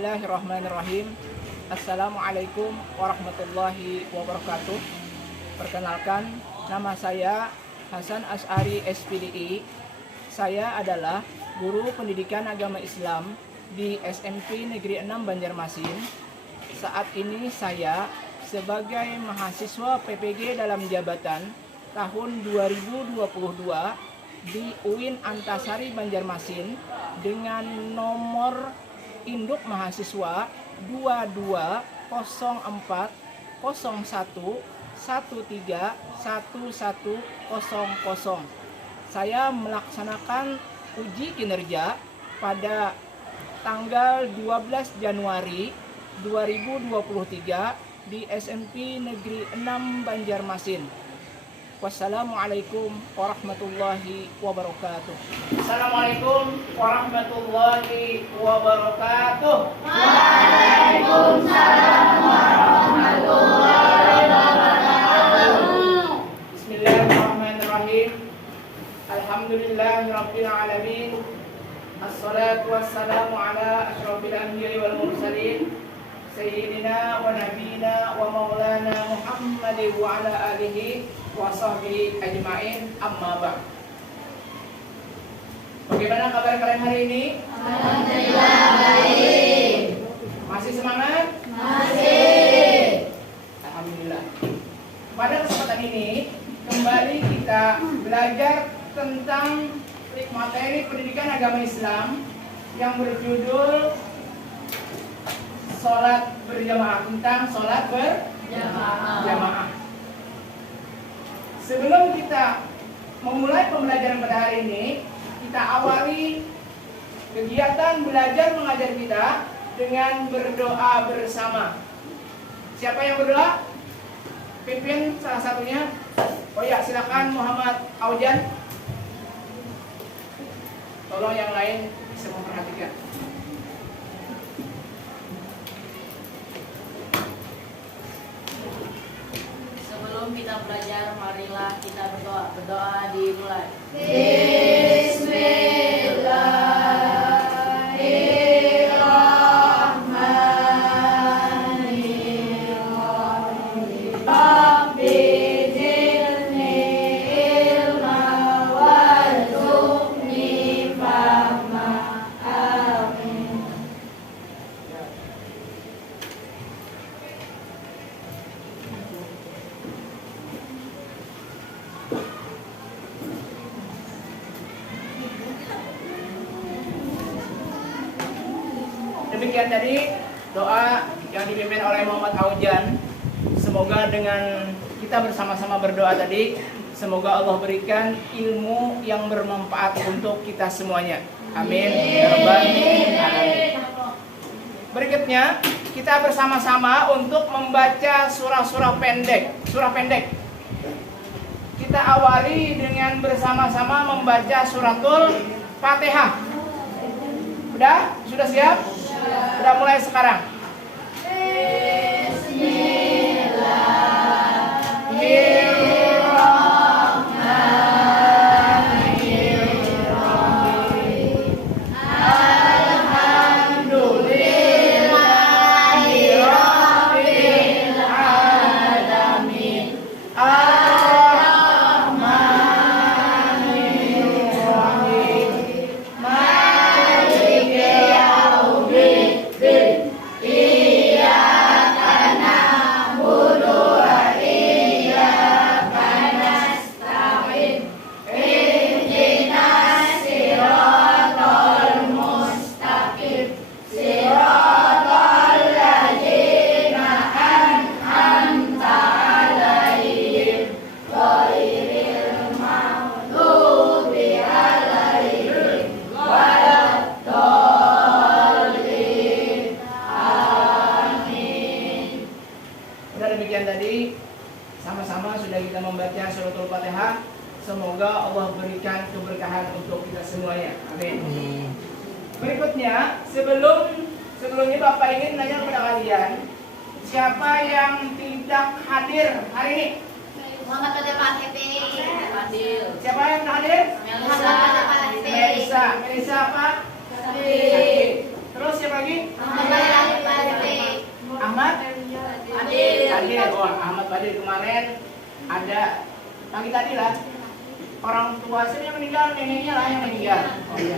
Bismillahirrahmanirrahim. Assalamualaikum warahmatullahi wabarakatuh. Perkenalkan, nama saya Hasan Asy'ari SPDI. Saya adalah guru pendidikan agama Islam di SMP Negeri 6 Banjarmasin. Saat ini saya sebagai mahasiswa PPG dalam jabatan tahun 2022 di UIN Antasari Banjarmasin dengan nomor induk mahasiswa 220401131100. Saya melaksanakan uji kinerja pada tanggal 12 Januari 2023 di SMP Negeri 6 Banjarmasin. Wassalamualaikum warahmatullahi wabarakatuh. Assalamualaikum warahmatullahi wabarakatuh. Waalaikumsalam warahmatullahi wabarakatuh. Bismillahirrahmanirrahim. Alhamdulillahirabbil alamin. Assalatu wassalamu ala asyrofil anbiya'i wal mursalin. Sayyidina wa nabiyina wa maulana Muhammadin wa ala alihi wa sahbihi ajma'in, amma ba'd. Bagaimana kabar kalian hari ini? Alhamdulillah baik. Masih semangat? Masih. Alhamdulillah. Pada kesempatan ini kembali kita belajar tentang materi pendidikan agama Islam yang berjudul sholat berjamaah, tentang sholat berjamaah. Sebelum kita memulai pembelajaran pada hari ini, kita awali kegiatan belajar mengajar kita dengan berdoa bersama. Siapa yang berdoa? Pimpin salah satunya. Oh ya, silakan Muhammad Aujan. Tolong yang lain bisa memperhatikan. Sebelum kita belajar, marilah kita berdoa. Berdoa dimulai. Bismillahirrahmanirrahim. Rabbi zidni ilma warzuqni fahma. Amin. Demikian tadi doa yang dipimpin oleh Muhammad Aujan. Semoga dengan kita bersama-sama berdoa tadi, semoga Allah berikan ilmu yang bermanfaat untuk kita semuanya. Amin. Ya Rabbal Alamin. Berikutnya kita bersama-sama untuk membaca surah-surah pendek. Surah pendek. Kita awali dengan bersama-sama membaca suratul Fatihah. Sudah siap? Sudah mulai sekarang. Bismillahirrahmanirrahim. Alhamdulillahirabbil alamin. Ar-Rahmanirrahim. Maliki yaumiddin. Iyyaka na'budu wa iyyaka nasta'in. Ihdinas siratal mustaqim. Siratal ladzina an'amta 'alaihim ghairil maghdubi 'alaihim waladdallin. Amin. Sudah demikian tadi, sama-sama sudah kita membaca suratul Fatihah. Semoga Allah berikan keberkahan untuk kita semuanya. Amin. Berikutnya, sebelumnya Bapak ingin nanya kepada kalian, siapa yang tidak hadir hari ini? Muhammad Adil Fatihi. Adil. Siapa yang tidak hadir? Muhammad Adil Fatihi. Melisa apa? Sakit. Terus siapa lagi? Muhammad Badil. Ahmad Adil. Adil. Oh, Ahmad Badil kemarin ada pagi tadi lah. Orang tua saya yang meninggal, neneknya lah yang meninggal. Oh iya.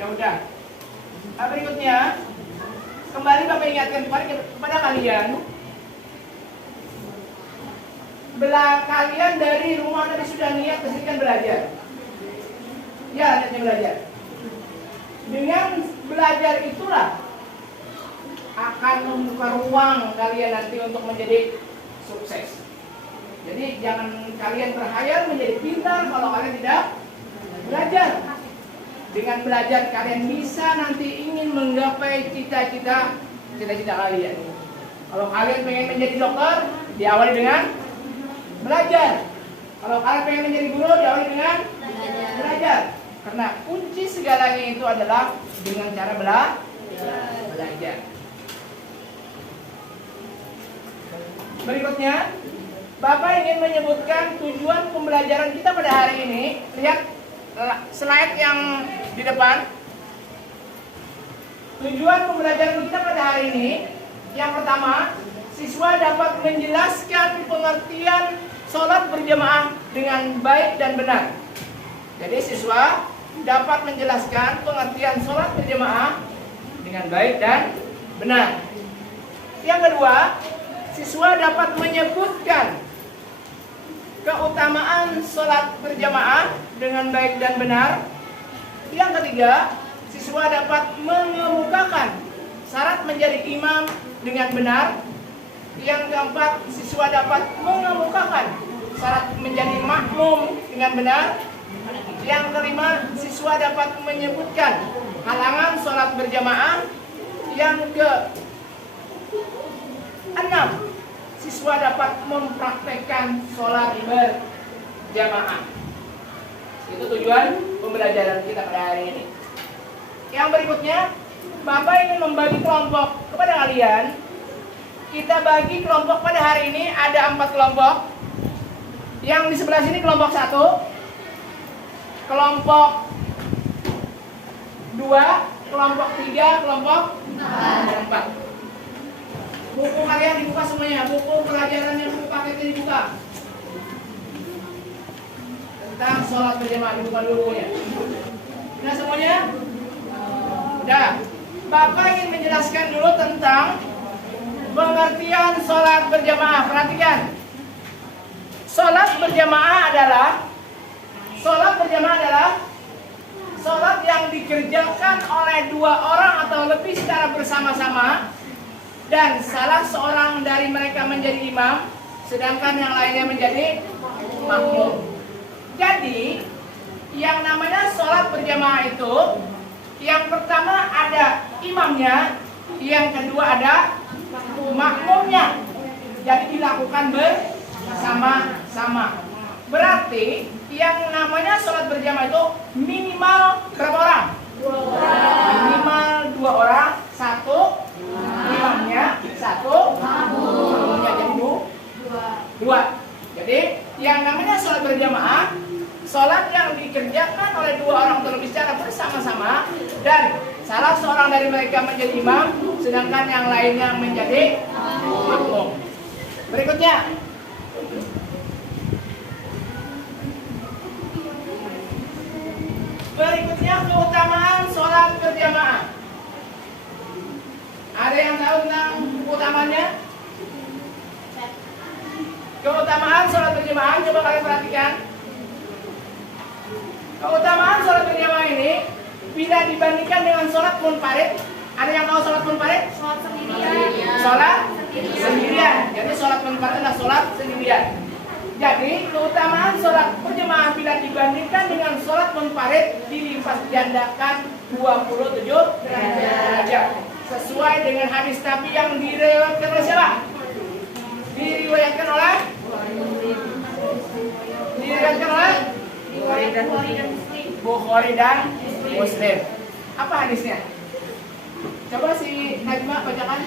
Ya udah. Nah, berikutnya kembali Bapak ingatkan kepada kalian. Kalian dari rumah tadi sudah niat kesini belajar. Ya, niatnya belajar. Dengan belajar itulah akan membuka ruang kalian nanti untuk menjadi sukses. Jadi jangan kalian berhayal menjadi pintar kalau kalian tidak belajar. Dengan belajar kalian bisa nanti ingin menggapai cita-cita kalian. Kalau kalian pengen menjadi dokter, diawali dengan belajar. Kalau kalian pengen menjadi guru, diawali dengan belajar. Karena kunci segalanya itu adalah dengan cara belajar. Berikutnya, Bapak ingin menyebutkan tujuan pembelajaran kita pada hari ini. Lihat slide yang di depan. Tujuan pembelajaran kita pada hari ini, yang pertama, siswa dapat menjelaskan pengertian sholat berjamaah dengan baik dan benar. Jadi siswa dapat menjelaskan pengertian sholat berjamaah dengan baik dan benar. Yang kedua, siswa dapat menyebutkan keutamaan sholat berjamaah dengan baik dan benar. Yang ketiga, siswa dapat mengemukakan syarat menjadi imam dengan benar. Yang keempat, siswa dapat mengemukakan syarat menjadi makmum dengan benar. Yang kelima, siswa dapat menyebutkan halangan sholat berjamaah. Yang keenam, siswa dapat mempraktekkan sholat berjamaah. Itu tujuan pembelajaran kita pada hari ini. Yang berikutnya, Bapak ingin membagi kelompok kepada kalian. Kita bagi kelompok pada hari ini ada 4 kelompok. Yang di sebelah sini kelompok 1, kelompok 2, kelompok 3, kelompok 4. Buku kalian dibuka semuanya, buku pelajaran yang buku paketnya dibuka. Tentang sholat berjamaah dibuka dulu bukunya. Nah semuanya? Udah. Bapak ingin menjelaskan dulu tentang pengertian sholat berjamaah. Perhatikan. Sholat berjamaah adalah sholat yang dikerjakan oleh 2 orang atau lebih secara bersama-sama, dan salah seorang dari mereka menjadi imam, sedangkan yang lainnya menjadi makmum. Jadi, yang namanya sholat berjamaah itu, yang pertama ada imamnya, yang kedua ada makmumnya. Jadi dilakukan bersama-sama. Berarti yang namanya sholat berjamaah itu minimal berapa orang? 2 orang. Minimal 2 orang, 1 imamnya, 1 makmumnya, jadi 2. Jadi yang namanya sholat berjamaah, sholat yang dikerjakan oleh 2 orang atau lebih secara bersama-sama, dan salah seorang dari mereka menjadi imam, sedangkan yang lainnya menjadi makmum. Berikutnya, keutamaan sholat berjamaah. Ada yang tahu tentang keutamanya? Keutamaan sholat berjamaah, coba kalian perhatikan. Keutamaan sholat berjamaah ini bila dibandingkan dengan sholat munfarid. Ada yang tahu sholat munfarid? Sholat sendirian. Sholat sendirian. Jadi sholat munfarid adalah sholat sendirian. Jadi keutamaan sholat berjamaah bila dibandingkan dengan sholat munfarid dilipat gandakan 27 derajat. Sesuai dengan hadis Nabi yang diriwayatkan oleh siapa? Diriwayatkan oleh Bukhari dan Muslim. Apa hadisnya? Coba si Najma bacakan.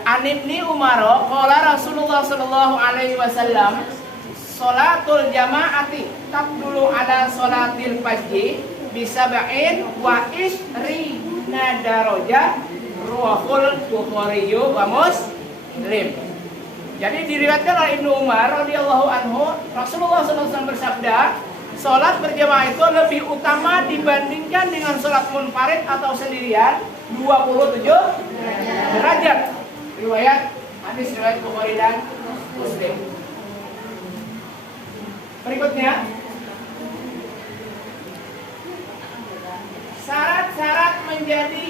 An Ibni Umar qala Rasulullah sallallahu alaihi wasallam sholatul jama'ati taqdulu ala sholatil fajri bisab'in wa ishrina darajah ruwahul Bukhari wa Muslim. Jadi diriwayatkan oleh Ibnu Umar radhiyallahu anhu, Rasulullah SAW bersabda, sholat berjamaah itu lebih utama dibandingkan dengan sholat munfarid atau sendirian 27 derajat. Riwayat hadis riwayat Bukhari dan Muslim. Berikutnya, syarat-syarat menjadi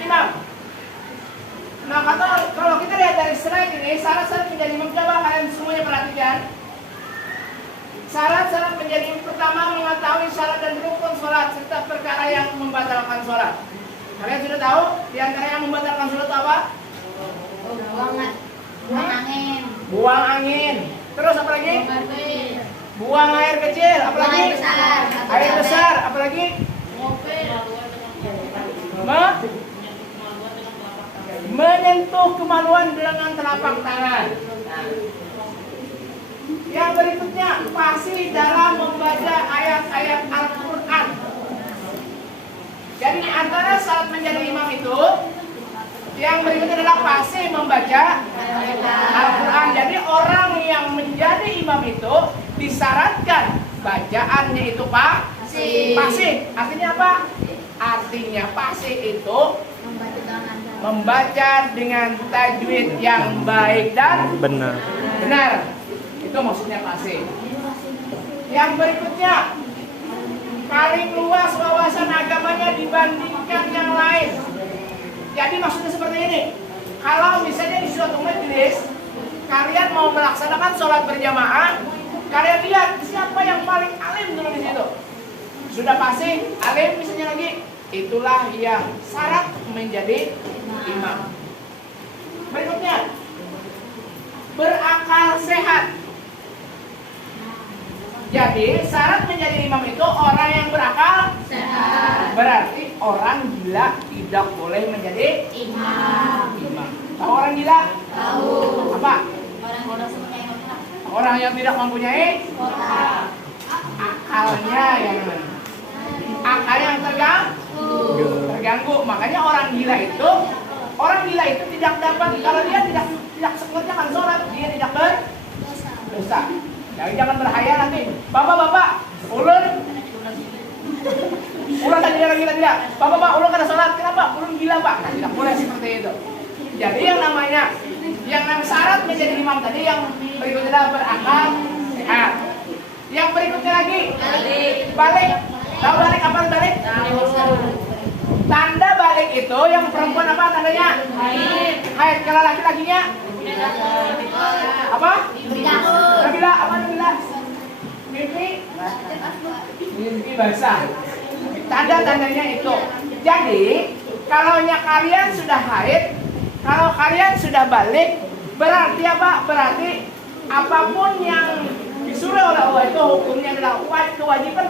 imam. Nah, kalau kita lihat dari slide ini, syarat-syarat menjadi imam, coba kalian semuanya perhatikan. Syarat-syarat menjadi imam, pertama mengetahui syarat dan rukun sholat serta perkara yang membatalkan sholat. Kalian sudah tahu di antara yang membatalkan sholat apa? Buang angin. Buang angin. Terus apa lagi? Buang air kecil. Apa lagi? Air besar. Air besar. Apa lagi? Menyentuh kemaluan dengan telapak tangan. Yang berikutnya, fasih dalam membaca ayat-ayat Al-Quran. Jadi antara syarat menjadi imam itu, yang berikutnya adalah fasih membaca Al-Quran. Jadi orang yang menjadi imam itu disyaratkan bacaannya itu fasih. Artinya apa? Artinya fasih itu membaca dengan tajwid yang baik dan benar. Itu maksudnya fasih. Yang berikutnya, paling luas wawasan agamanya dibandingkan yang lain. Jadi maksudnya seperti ini. Kalau misalnya di suatu majelis kalian mau melaksanakan sholat berjamaah, kalian lihat siapa yang paling alim dulu di situ. Sudah pasti alim misalnya lagi, itulah yang syarat menjadi imam. Berikutnya, berakal sehat. Jadi syarat menjadi imam itu orang yang berakal sehat. Berarti orang gila tidak boleh menjadi imam. Tahu orang gila? Tahu. Apa? Orang yang tidak mempunyai akalnya yang terganggu. Makanya orang gila itu tidak dapat, kalau dia tidak mengerjakan sholat, dia tidak berdosa. Jadi jangan berhayal nanti, bapak, ulun tadi gila. Bapak, ulun kada sholat, kenapa? Ulun gila pak. Nah, tidak boleh seperti itu. Jadi yang namanya syarat menjadi imam tadi yang berikutnya adalah berakal sehat. Yang berikutnya lagi balik. Tahu balik apa balik? Tanda balik itu yang perempuan apa tandanya? Haid. Kalau laki-lakinya apa? Nabila. Mimpi basah. Tanda-tandanya itu. Jadi kalau kalian sudah haid, kalau kalian sudah balik, berarti apa? Berarti apapun yang disuruh oleh Allah itu hukumnya adalah kewajiban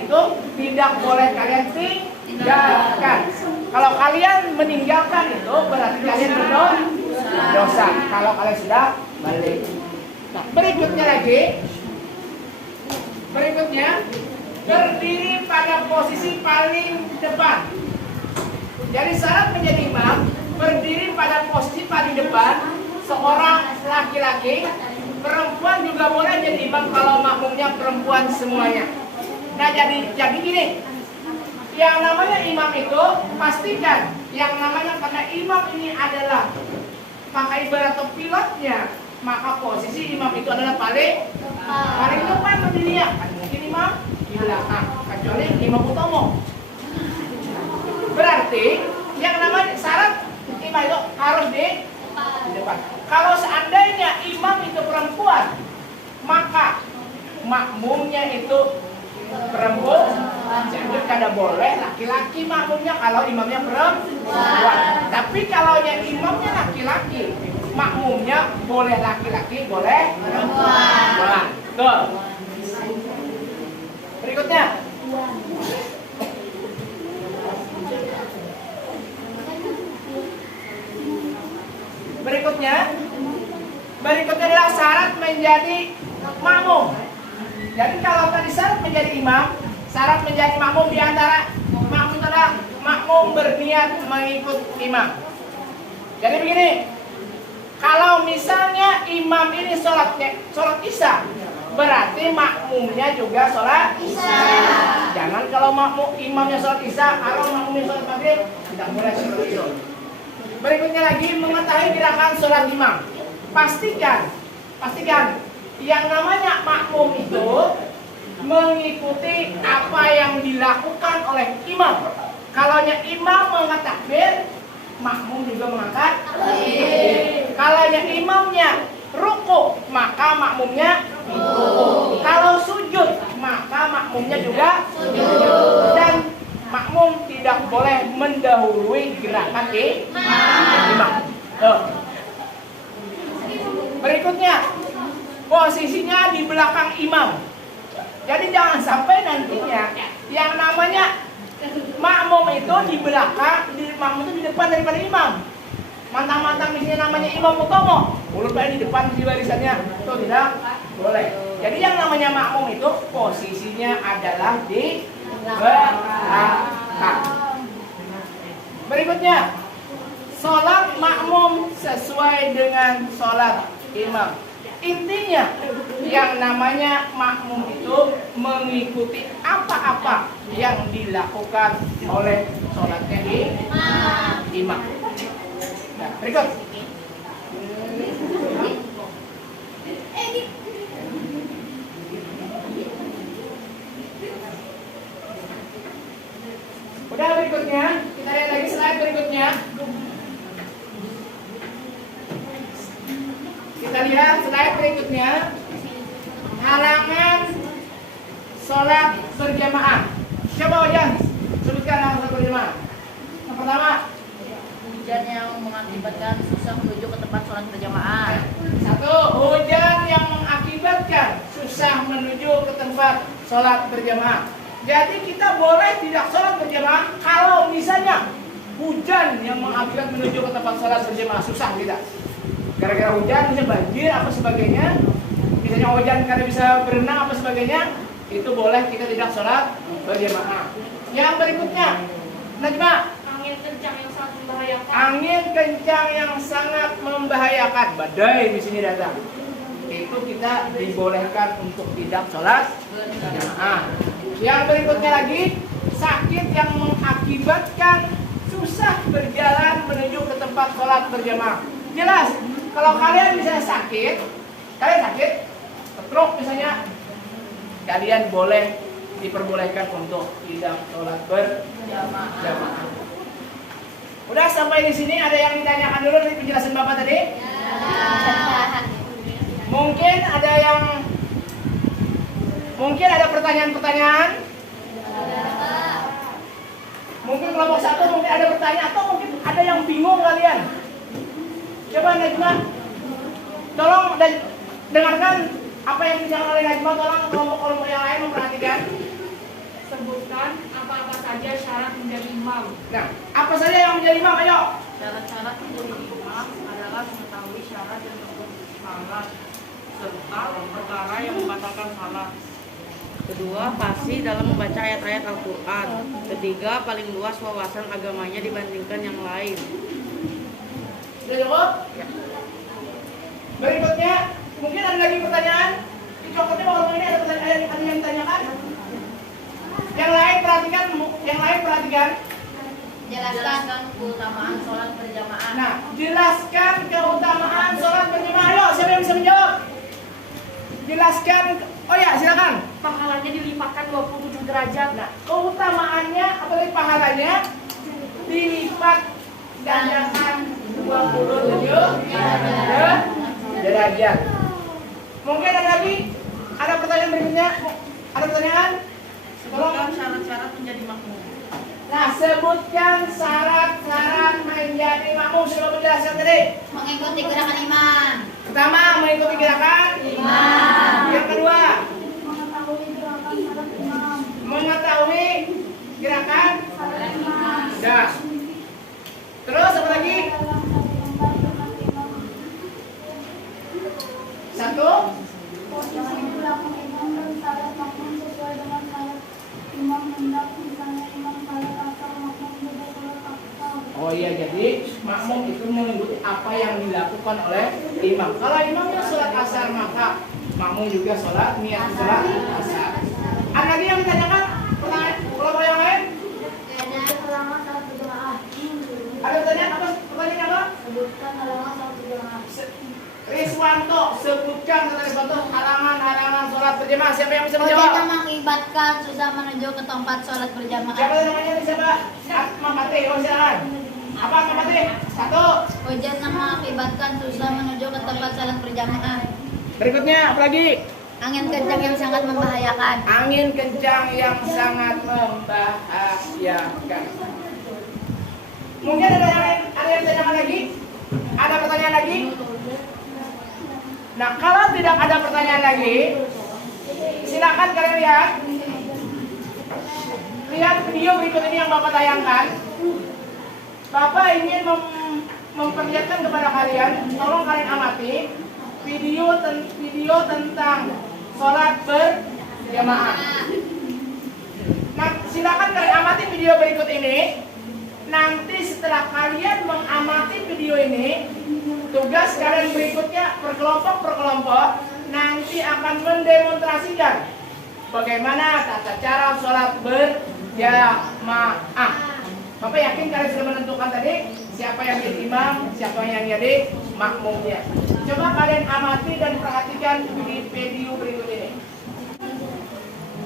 itu tidak boleh kalian tinggalkan. Kalau kalian meninggalkan itu berarti kalian berdosa. Kalau kalian sudah balik. Nah, berikutnya berdiri pada posisi paling depan. Jadi syarat menjadi imam berdiri pada posisi paling depan. Seorang laki-laki, perempuan juga boleh jadi imam kalau makmumnya perempuan semuanya. Nah jadi gini, yang namanya imam itu pastikan yang namanya karena imam ini adalah pakai ibarat atau pilotnya, maka posisi imam itu adalah paling depan berdirinya. Mungkin imam di belakang, kecuali imam utama. Berarti yang namanya syarat imam itu harus di depan. Kalau seandainya imam itu perempuan, maka makmumnya itu perempuan. Jadi kada boleh laki-laki makmumnya kalau imamnya perempuan. Tapi kalau yang imamnya laki-laki, makmumnya boleh laki-laki, boleh perempuan. Tuh. Berikutnya. Berikutnya adalah syarat menjadi makmum. Jadi kalau tadi syarat menjadi imam, syarat menjadi makmum di antara makmum adalah makmum berniat mengikut imam. Jadi begini, kalau misalnya imam ini sholat isya, berarti makmumnya juga sholat isya. Jangan kalau imamnya sholat isya, kalau makmumnya sholat maghrib, tidak boleh sholat isya. Berikutnya lagi, mengetahui gerakan sholat imam. Pastikan yang namanya makmum itu mengikuti apa yang dilakukan oleh imam. Kalau imam mengangkat takbir, makmum juga mengangkat takbir. Kalau imamnya ruku, maka makmumnya ruku. Kalau sujud, maka makmumnya juga sujud. Dan makmum tidak boleh mendahului gerakan imam. Berikutnya, posisinya di belakang imam. Jadi jangan sampai nantinya yang namanya makmum itu di belakang, makmum itu di depan daripada imam. Mantang-mantang di sini namanya imam utama, mulut di depan di barisannya, itu tidak boleh. Jadi yang namanya makmum itu posisinya adalah di belakang. Berikutnya, sholat makmum sesuai dengan sholat imam. Intinya yang namanya makmum itu mengikuti apa-apa yang dilakukan oleh sholatnya imam. Nah, berikut. Udah, berikutnya kita lihat lagi slide berikutnya. Kita lihat slide berikutnya. Halangan sholat berjamaah. Coba Ojan sebutkan halangan sholat berjamaah. Yang pertama, Hujan yang mengakibatkan susah menuju ke tempat sholat berjamaah. satu, hujan yang mengakibatkan susah menuju ke tempat sholat berjamaah. Jadi kita boleh tidak sholat berjamaah kalau misalnya hujan yang mengakibatkan menuju ke tempat sholat berjamaah susah tidak. Gara-gara hujan bisa banjir apa sebagainya, misalnya hujan karena bisa berenang apa sebagainya, itu boleh kita tidak sholat berjamaah. Yang berikutnya, Najma, Angin kencang yang sangat membahayakan. angin kencang yang sangat membahayakan, badai di sini datang, itu kita dibolehkan untuk tidak sholat berjamaah. Yang berikutnya lagi, sakit yang mengakibatkan susah berjalan menuju ke tempat sholat berjamaah. Jelas, kalau kalian misalnya sakit, stroke misalnya, kalian boleh diperbolehkan untuk tidak sholat berjamaah. Udah sampai di sini, ada yang ditanyakan dulu dari penjelasan Bapak tadi? Mungkin ada pertanyaan-pertanyaan? Mungkin kelompok satu mungkin ada pertanyaan atau mungkin ada yang bingung kalian. Coba Najma, tolong dengarkan apa yang dijelaskan oleh Najma. Tolong kelompok-kelompok yang lain memperhatikan. Sebutkan apa-apa saja syarat menjadi imam. Nah, apa saja yang menjadi imam? Ayo. Syarat-syarat menjadi imam adalah mengetahui syarat yang untuk salat serta perkara yang membatalkan salat. Kedua, fasih dalam membaca ayat-ayat Al-Quran. Ketiga, paling luas wawasan agamanya dibandingkan yang lain. Sudah cukup? Ya. Berikutnya, mungkin ada lagi pertanyaan. Di coklatnya kalau ini ada pertanyaan, ada yang ditanyakan? Yang lain perhatikan. Jelaskan keutamaan sholat berjamaah. Nah, jelaskan keutamaan sholat berjamaah. Ayo, siapa yang bisa menjawab? Jelaskan. Oh ya, silakan. Pahalanya dilipatkan 27 derajat. Nah, keutamaannya apa tadi pahalanya? Dilipat gandakan 27 derajat. Mungkin ada lagi? Ada pertanyaan berikutnya? Ada pertanyaan? Sebutkan syarat-syarat menjadi makmum. Nah, sebutkan syarat-syarat menjadi makmum. Sudah menjelaskan tadi. Mengikuti gerakan imam. Pertama, mengikuti gerakan imam. Yang kedua, mengetahui gerakan imam. Terus apa lagi? Satu. Posisi belakang imam dan salat makmum sesuai dengan salat imam hendak, misalnya imam salat asar makmum juga salat asar. Oh iya, jadi makmum itu mengikuti apa yang dilakukan oleh imam. Kalau imamnya sholat asar, maka makmum juga sholat niat sholat asar. Ada lagi yang ditanyakan? Pertanyaan kelompok yang lain? Halangan salat berjamaah. Ada pertanyaan apa? Pertanyaan apa? Sebutkan halangan salat berjamaah. Riswanto, sebutkan kata Riswanto halangan sholat berjamaah. Siapa yang bisa Wajibnya menjawab? mengibatkan susah menuju ke tempat sholat berjamaah. Siapa namanya? Siapa? Mamate, oh silakan. Apa Mamate? Satu. Wajibnya mengibatkan susah menuju ke tempat sholat berjamaah. Berikutnya apa lagi? Angin kencang yang sangat membahayakan. Angin kencang yang sangat membahayakan. Mungkin ada yang tanyakan lagi? Ada pertanyaan lagi? Nah, kalau tidak ada pertanyaan lagi, silakan kalian lihat. Lihat video berikut ini yang Bapak tayangkan. Bapak ingin memperlihatkan kepada kalian, tolong kalian amati video tentang sholat berjamaah. Nah, silakan kalian amati video berikut ini. Nanti setelah kalian mengamati video ini, tugas kalian berikutnya per kelompok nanti akan mendemonstrasikan bagaimana tata cara sholat berjamaah. Bapak yakin kalian sudah menentukan tadi siapa yang jadi imam, siapa yang jadi makmumnya. Coba kalian amati dan perhatikan video berikut ini.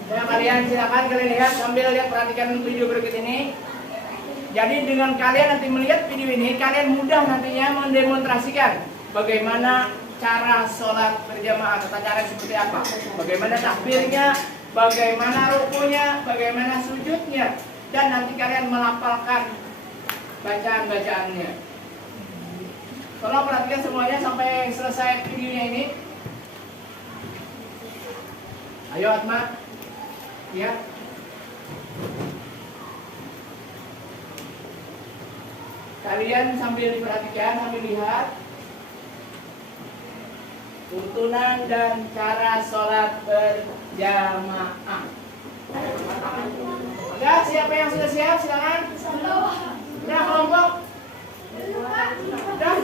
Ya, kalian silakan kalian lihat sambil lihat perhatikan video berikut ini. Jadi dengan kalian nanti melihat video ini, kalian mudah nantinya mendemonstrasikan bagaimana cara sholat berjamaah, tata cara seperti apa, bagaimana takbirnya, bagaimana rukunya, bagaimana sujudnya, dan nanti kalian melafalkan bacaan-bacaannya. Tolong perhatikan semuanya sampai selesai videonya ini. Ayo Atma, ya. Kalian sambil diperhatikan, sambil lihat tuntunan dan cara sholat berjamaah. Ya, siapa yang sudah siap? Silakan. Ya, kelompok. Sudah?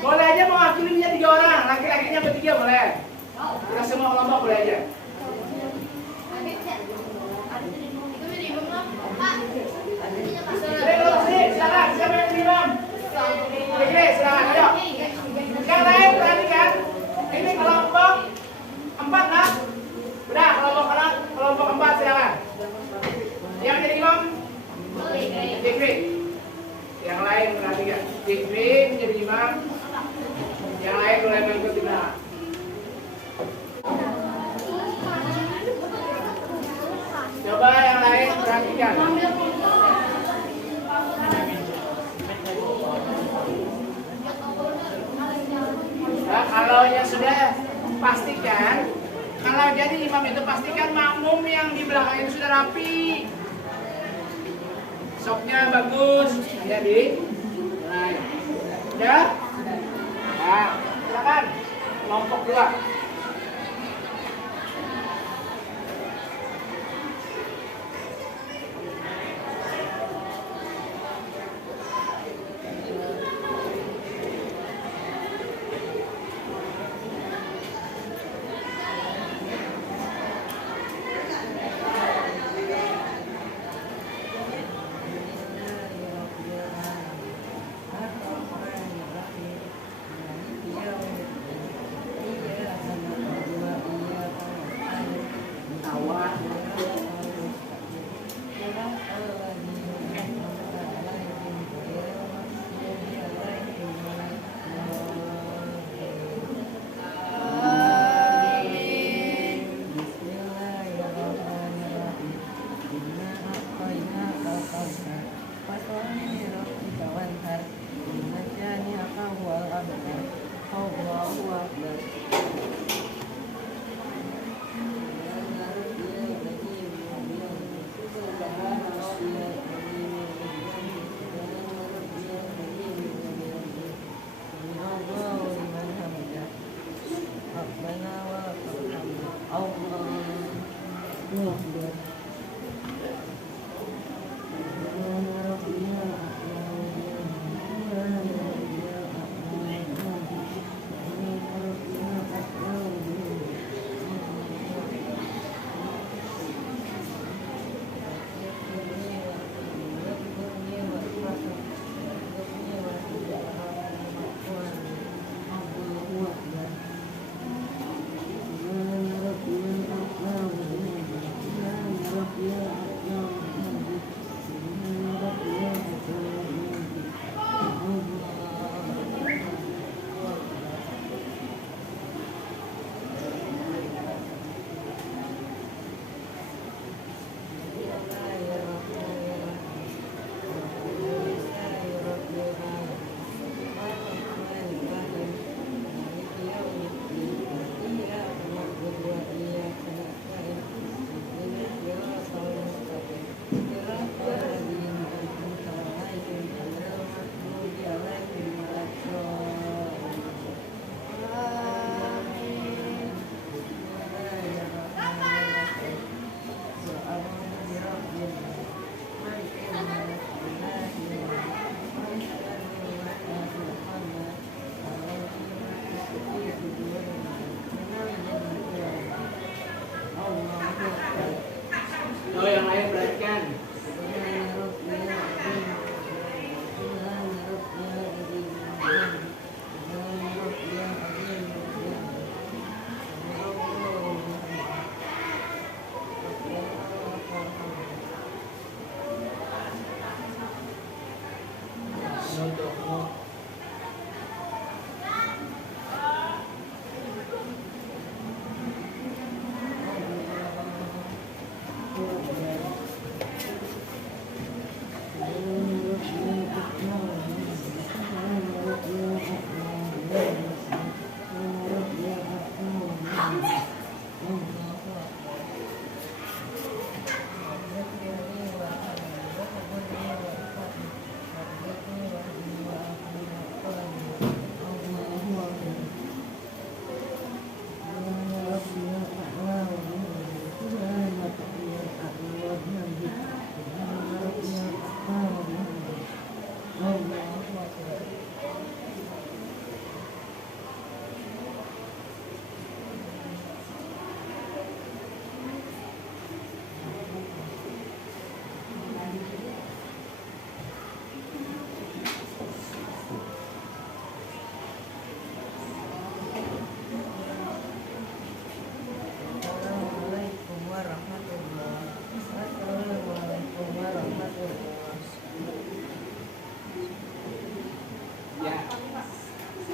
Boleh aja mewakilinya 3 orang, laki-lakinya bertiga boleh. Kita semua kelompok boleh aja. Silakan, siapa yang imam? Oke, silakan, ayo. Yang lain perhatikan. Ini kelompok 4 lah. Udah, kelompok 4 silakan. Yang jadi imam? Jikri. Yang lain perhatikan. Jikri menjadi imam. Yang lain boleh mengikuti belakang. Coba yang lain perhatikan. Nah, kalau yang sudah pastikan, kalau jadi imam itu pastikan makmum yang di belakang itu sudah rapi, soknya bagus, jadi, udah, nah, silakan kelompok 2.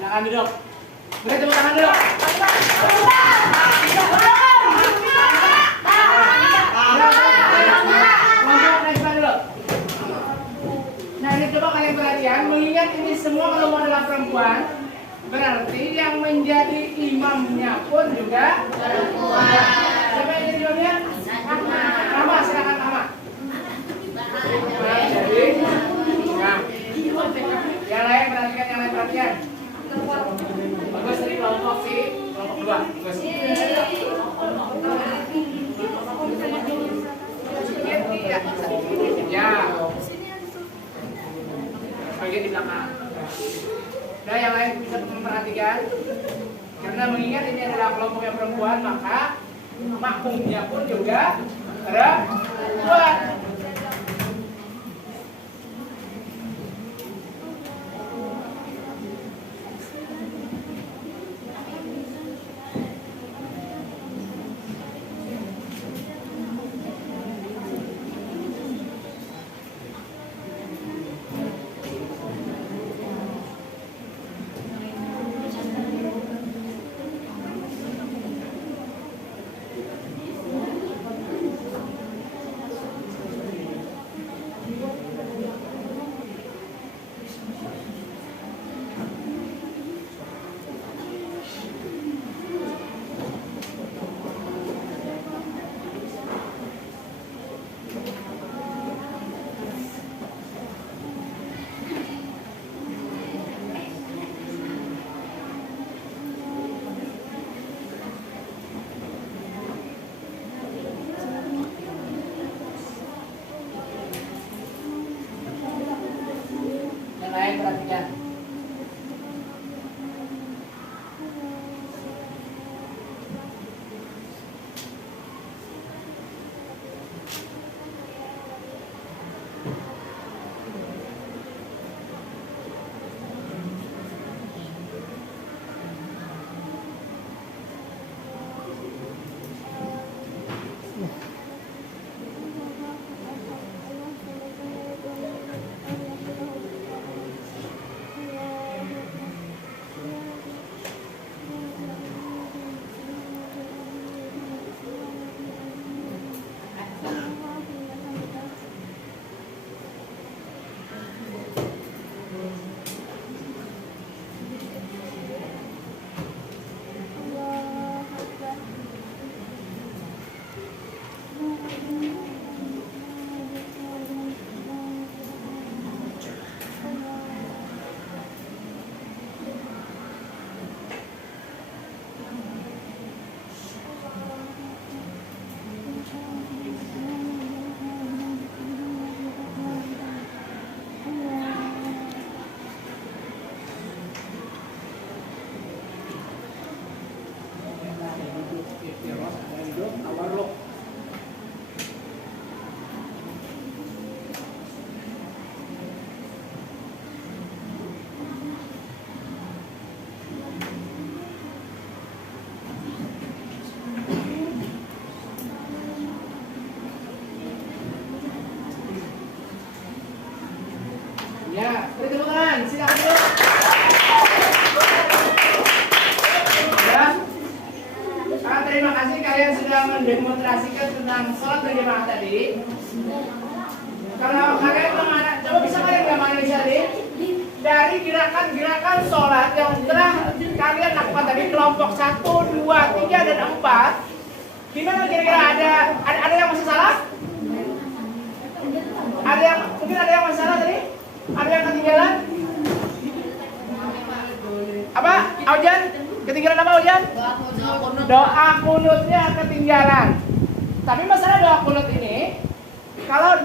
Silakan duduk. Beri tepuk tangan dulu. Nah ini coba kalian perhatikan, mengingat ini semua kalau adalah perempuan, berarti yang menjadi imamnya pun juga perempuan. Siapa yang jadi imamnya? Rama, silakan Rama. Jadi, nah, yang lain perhatikan. Bagus tadi kelompok dua. Bagus. Ya. Bagian di belakang. Nah, yang lain bisa memperhatikan. Karena mengingat ini adalah kelompok yang perempuan, maka makmumnya pun juga perempuan. Perhatikan. Ya, beri tepuk tangan, silakan dulu. Ya. Terima kasih kalian sudah mendemonstrasikan tentang sholat berjamaah tadi. Kalau kalian menganak, coba bisa kalian gambarkan di sini dari gerakan-gerakan sholat yang telah kalian lakukan tadi kelompok 1, 2, 3 dan 4. Gimana kira-kira ada yang masih salah? Mungkin ada yang masih salah tadi? Ada yang ketinggalan? Apa? Aujan? Ketinggalan apa Aujan? Doa kunutnya ketinggalan. Tapi masalah doa kunut ini, kalau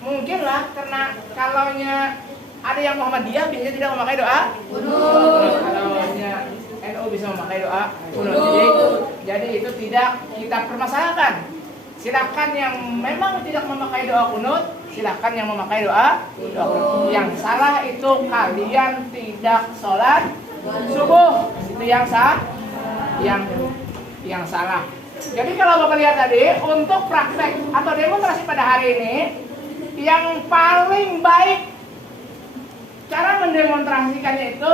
mungkin lah karena kalaunya ada yang Muhammadiyah biasanya tidak memakai doa kunut. Kalaunya NU bisa memakai doa kunut. Jadi itu tidak kita permasalahkan. Silakan yang memang tidak memakai doa kunut, silakan yang memakai doa kunut. Yang salah itu kalian tidak sholat subuh, itu yang salah. Jadi kalau Bapak lihat tadi untuk praktek atau demonstrasi pada hari ini, yang paling baik cara mendemonstrasikannya itu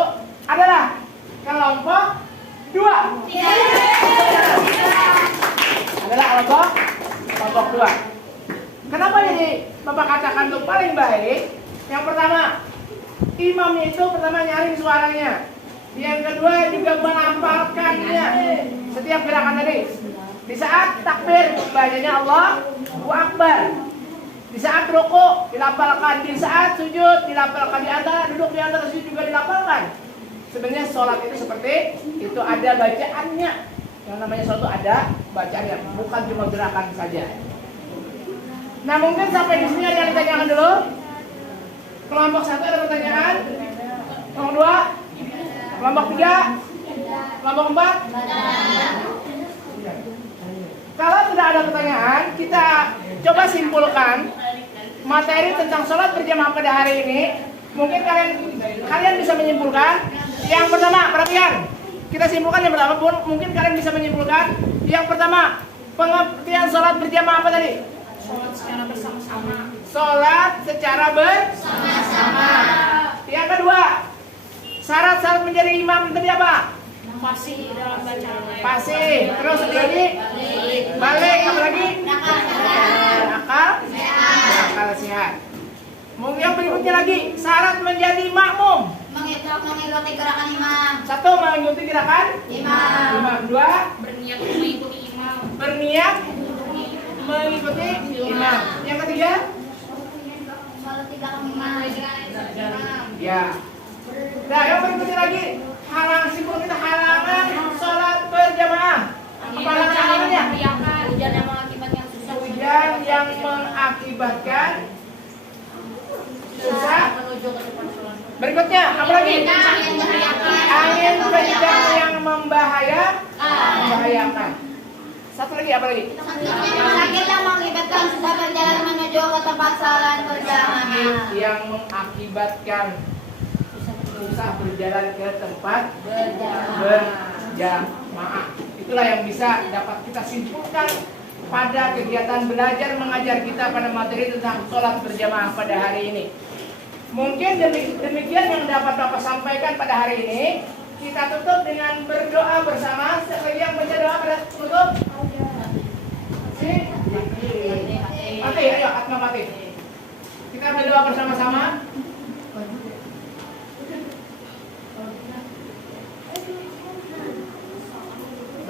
adalah kelompok 2. Adalah kelompok 2. Kenapa jadi Bapak katakan itu paling baik? Yang pertama, imamnya itu pertama nyaring suaranya. Yang kedua juga menghafalkannya setiap gerakan tadi. Di saat takbir bacanya Allahu Akbar. Di saat rukuk dilafalkan, di saat sujud dilafalkan, di antara duduk di antara sujud juga dilafalkan. Sebenarnya sholat itu seperti itu, ada bacaannya. Yang namanya sholat itu ada bacaannya, bukan cuma gerakan saja. Nah, mungkin sampai di sini ada yang ditanyakan dulu. Kelompok 1 ada pertanyaan. Kelompok 2, kelompok 3, kelompok 4. Kalau tidak ada pertanyaan, kita coba simpulkan materi tentang sholat berjamaah pada hari ini. Mungkin kalian bisa menyimpulkan. Yang pertama, perhatian. Kita simpulkan yang pertama pun. Mungkin kalian bisa menyimpulkan. Yang pertama, pengertian sholat berjamaah apa tadi? Sholat secara bersama-sama. Sholat secara bersama-sama. Yang kedua, syarat-syarat menjadi imam tadi apa? Fasih dalam bacaan ayat. Fasih. Terus lagi balik, apa lagi? Akal sehat. Mungkin yang berikutnya lagi, syarat menjadi makmum. Mengikuti gerakan imam. 1, mengikuti gerakan imam. 2, Berniat mengikuti imam. berniat mengikuti imam. Yang ketiga, Sholat tidak imam. ya. Nah, yang berikutnya lagi, simpul kita halangan sholat berjamaah. Apa halangannya? Hujan yang mengakibatkan susah. Hujan yang mengakibatkan susah. Berikutnya, apa lagi? Angin kencang yang membahayakan. Satu lagi, apa lagi? Sakit yang mengakibatkan susah berjalan menuju ke tempat sholat berjamaah. Yang mengakibatkan susah berjalan ke tempat berjamaah. Itulah yang bisa dapat kita simpulkan pada kegiatan belajar mengajar kita pada materi tentang sholat berjamaah pada hari ini. Mungkin demikian yang dapat Bapak sampaikan pada hari ini. Kita tutup dengan berdoa bersama. Sekali yang baca doa pada tutup. Mati, ayo Atma mati. Kita berdoa bersama-sama.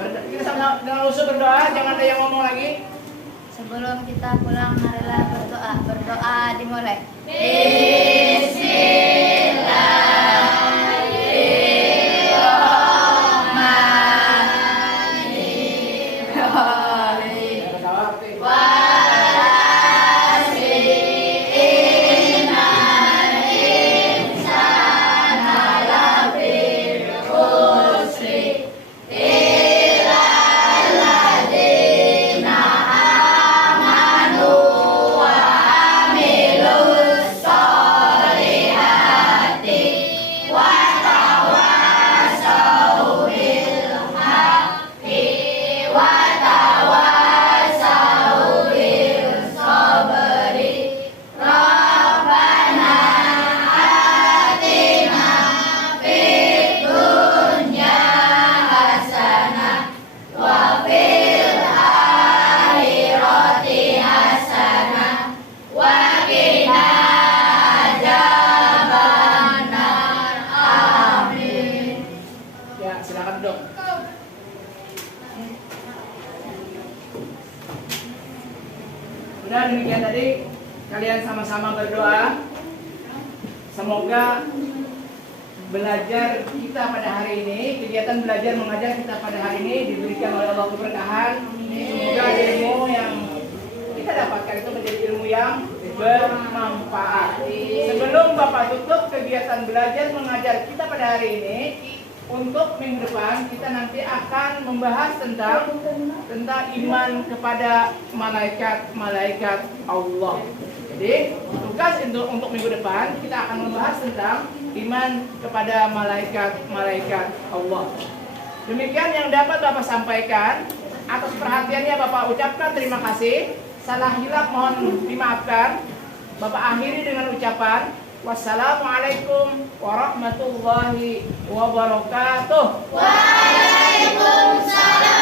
Kita sama dengan usul berdoa, jangan ada yang ngomong lagi. Sebelum kita pulang, marilah berdoa. Berdoa dimulai. Sudah demikian tadi, kalian sama-sama berdoa. Semoga belajar kita pada hari ini, kegiatan belajar mengajar kita pada hari ini diberikan oleh Allah keberkahan. Semoga ilmu yang kita dapatkan itu menjadi ilmu yang bermanfaat. Sebelum Bapak tutup kegiatan belajar mengajar kita pada hari ini, untuk minggu depan kita nanti akan membahas tentang iman kepada malaikat Allah. Jadi tugas untuk minggu depan kita akan membahas tentang iman kepada malaikat Allah. Demikian yang dapat Bapak sampaikan. Atas perhatiannya Bapak ucapkan terima kasih. Salah hilaf mohon dimaafkan. Bapak akhiri dengan ucapan Wassalamualaikum warahmatullahi wabarakatuh. Waalaikumsalam